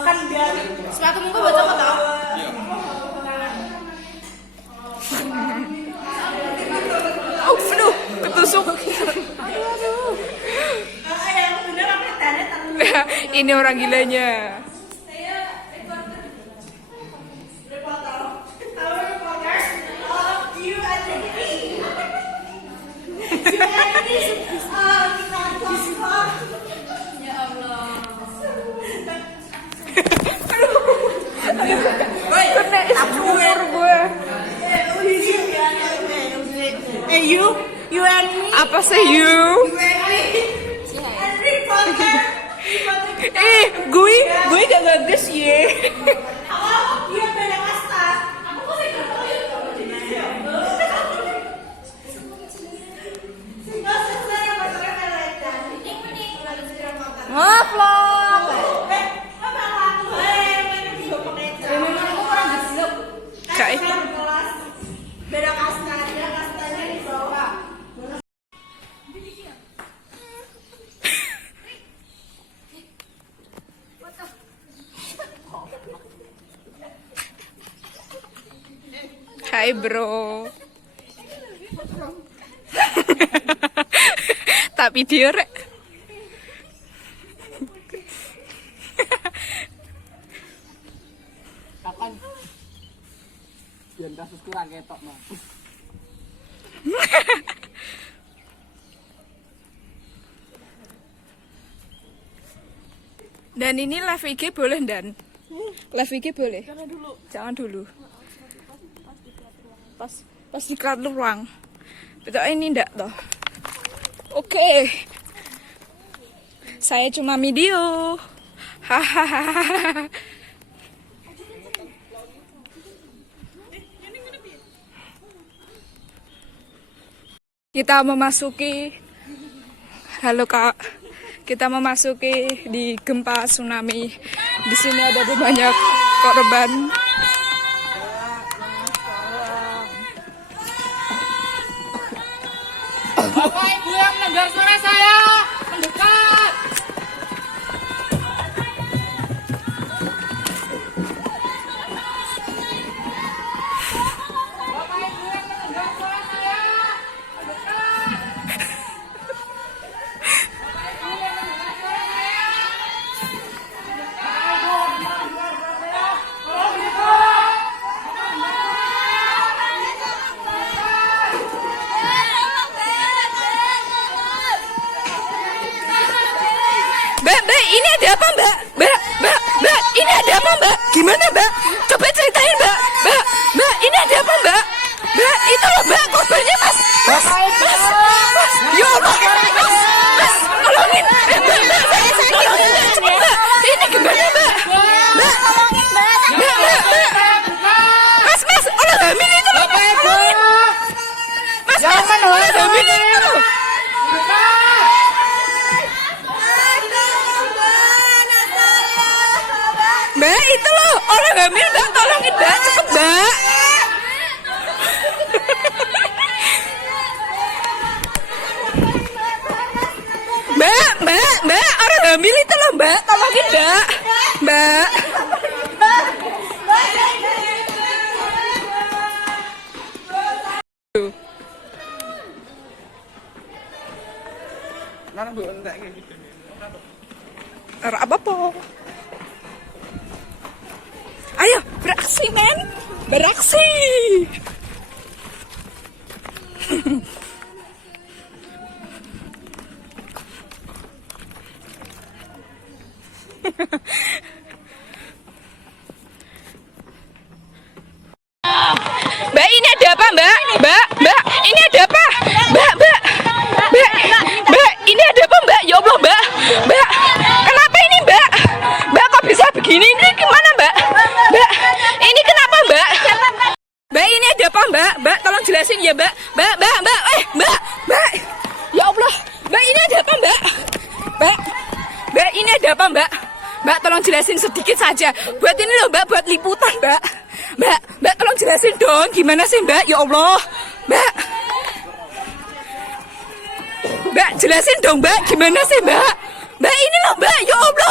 Kan biar sepatu muka baca apa tau? Oh, aduh, ketusuk. Ini orang gilanya. Kena sumur gue. You and me. Apa sih you? Gue gak bagus ya. Dia beda kasta. Vlog. Kayak Beda kasta, dia kastanya di bawah. Hai bro. Tak video rek. Kapan? Biar kasus kurang ketok mah. Dan ini live IG boleh dan live IG boleh. Jangan dulu. Pas di kartu ruang. Betul ini ndak toh. Oke. Saya cuma video. Hahaha. Kita memasuki, halo kak, kita memasuki di gempa tsunami. Di sini ada banyak korban. Bapak Ibu yang mendengar suara saya, mendekat. Bapak Ibu yang mendengar suara saya, mendekat. Mbak, ini ada apa mbak? Mbak, ini ada apa mbak? Gimana mbak? Coba ceritain mbak. Mbak, ini ada apa mbak? Mbak, itu loh mbak, korbannya mas. Mas, ya Allah, mas, tolongin. Mbak, saya sakit. Tolongin mbak, cepet mbak. Ini gimana mbak? Mbak, tolongin mbak. Mas, orang hamil itu loh. Mas, orang hamil itu loh. Mbak, itu loh, orang hamil mbak, tolongin mbak, cepet mbak. Mbak, orang hamil itu loh mbak, tolongin mbak. Nang mbok entek iki. Ora apa-apa. Ayo, beraksi men, beraksi. Mbak, ini ada apa mbak? Mbak, ini ada apa? Mbak, ini ada apa mbak? Ya Allah mbak, kenapa ini mbak? Mbak kok bisa begini? Ini gimana mbak? Ini kenapa mbak? Mbak, ini ada apa mbak? Tolong jelasin ya mbak. Mbak, ya Allah, mbak ini ada apa mbak? Mbak, ini ada apa mbak? Mbak, tolong jelasin sedikit saja. Buat ini loh mbak, buat liputan mbak. Mbak, tolong jelasin dong, gimana sih mbak? Ya Allah, mbak, jelasin dong mbak, gimana sih mbak? Mbak, ini loh mbak, ya Allah.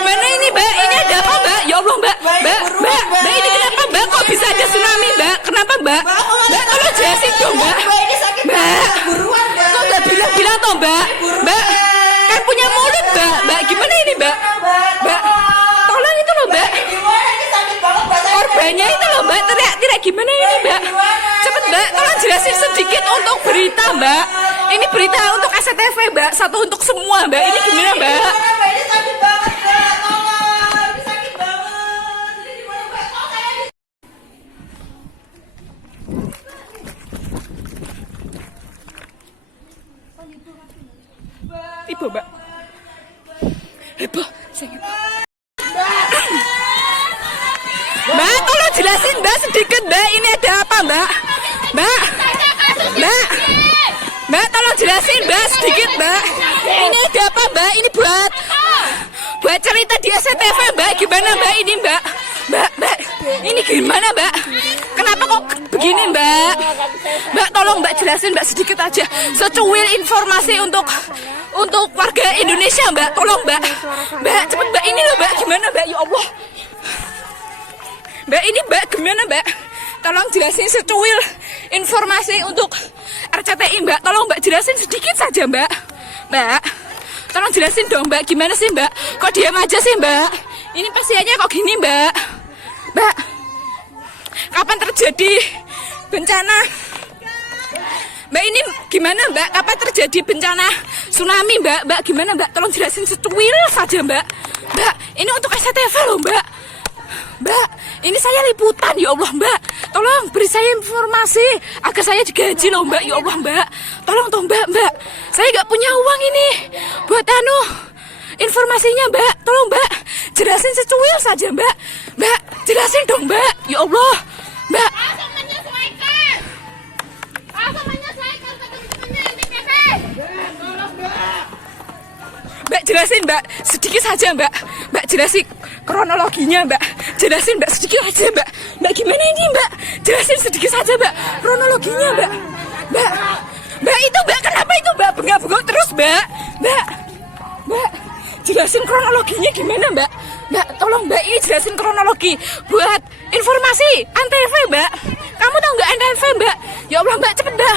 gimana ini mbak? Ini ada apa mbak? Ya Allah mbak, mbak, ini kenapa mbak? Kok bisa ada tsunami mbak? Kenapa mbak? Mbak tolong jelasin dong mbak. Ini sakit Mbak, buruan mbak. kok nggak bilang-bilang toh mbak? Mbak, kan punya mulut mbak. Mbak gimana ini mbak? Mbak, tolong itu loh mbak. Gimana ini sakit banget mbak. Korbannya itu loh mbak, teriak-teriak gimana ini mbak? Cepet mbak, tolong jelasin sedikit untuk berita mbak. Ini berita untuk SCTV mbak, satu untuk semua mbak. Ini gimana mbak? Ini sakit banget mbak. Tolong. Ini sakit banget. Ini gimana mbak? Kok saya di Ibu mbak. Ibu, saya Mbak, tolong jelasin mbak sedikit mbak. Ini ada apa mbak? Mbak, mbak, mbak, tolong jelasin mbak sedikit mbak. Ini ada apa mbak? Ini buat cerita di SCTV mbak. Gimana mbak ini mbak? Mbak, ini gimana mbak? Kenapa kok begini mbak? Mbak, tolong mbak jelasin mbak sedikit aja. Secuil informasi untuk warga Indonesia mbak. Tolong mbak. Mbak, cepet mbak. Ini loh mbak. Gimana mbak? Ya Allah. Mbak, ini mbak gimana mbak? Tolong jelasin secuil informasi untuk RCTI mbak. Tolong mbak jelasin sedikit saja mbak. Mbak, tolong jelasin dong mbak. Gimana sih mbak? Kok diam aja sih mbak? Ini pasiennya kok gini mbak? Mbak, kapan terjadi bencana? Mbak, ini gimana mbak? Kapan terjadi bencana tsunami mbak? Mbak gimana mbak? Tolong jelasin secuil saja mbak. Mbak, ini untuk SCTV loh mbak. Mbak, ini saya liputan ya Allah mbak. Tolong beri saya informasi agar saya digaji loh mbak. Ya Allah mbak. Tolong dong mbak. Saya nggak punya uang ini buat informasinya mbak. Tolong mbak, jelasin secuil saja mbak. Mbak, jelasin dong mbak. Ya Allah mbak. Mbak jelasin mbak, sedikit saja mbak. Mbak jelasin kronologinya mbak. Jelasin mbak sedikit aja mbak. Mbak gimana ini mbak? Jelasin sedikit saja mbak. Kronologinya mbak. Mbak itu mbak, kenapa itu mbak bengak-bengok terus mbak? Mbak, jelasin kronologinya gimana mbak? Mbak, tolong mbak, ini jelasin kronologi buat informasi Antv mbak. Kamu tahu nggak Antv mbak? Ya Allah mbak, cepet mbak.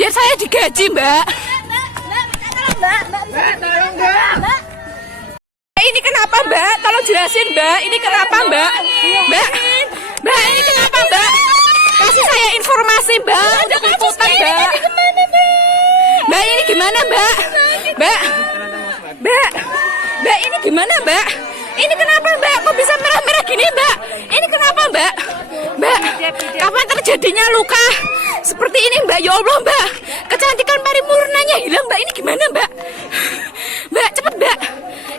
Biar saya digaji mbak. Mbak. Ini kenapa mbak? Tolong jelasin mbak. Ini kenapa mbak? Mbak, ini kenapa mbak? Kasih saya informasi mbak. Udah liputan mbak. Mbak, ini gimana mbak? Mbak, ini gimana mbak? Ini kenapa mbak? Kok bisa merah-merah gini mbak? Ini kenapa mbak? Mbak, kapan terjadinya luka seperti ini mbak? Ya Allah mbak, kecantikan paripurnanya hilang mbak. Ini gimana mbak? Mbak, cepet mbak.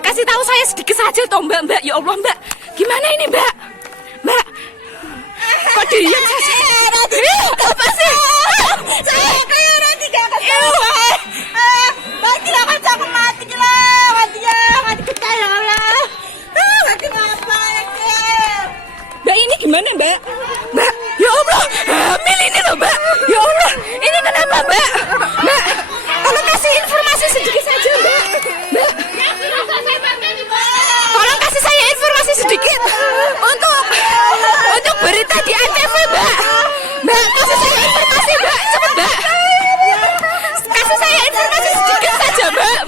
Kasih tahu saya sedikit saja toh mbak. Ya Allah mbak, gimana ini mbak? Mbak, kok diam saja? Apa sih? Saya kayak nanti gak ketemu. Mbak, gila kan saya mati gila. Mati kita ya Allah. Mati apa ya Kel? Mbak, ini gimana mbak? Mbak, ya Allah, hamil ini loh mbak. Ya Allah, ini kenapa mbak? Mbak, tolong kasih informasi sedikit saja mbak. Mbak, tolong kasih saya informasi sedikit untuk berita di Antv mbak. Mbak, kasih saya informasi mbak, cepet mbak. Kasih saya informasi sedikit saja mbak.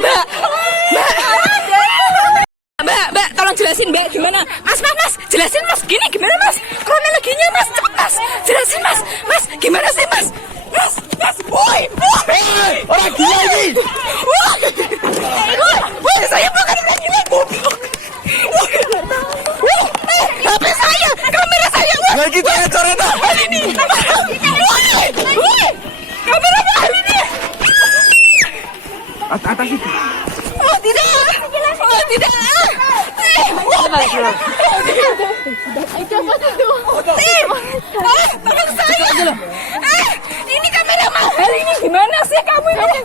Mbak, tolong jelasin mbak gimana? Mas, jelasin mas, gini gimana mas? Kronologinya mas, cepet mas. Jelasin mas, gimana sih mas? Mas, woi, Orang gila ini. woi, saya bukan orang gila, goblok. HP saya, kamera saya. Nah kita coret Hal ini, woi, kamera mahal ini. atas itu. Oh tidak. Tolong saya. Ini kamera mahal ini gimana sih kamu ini?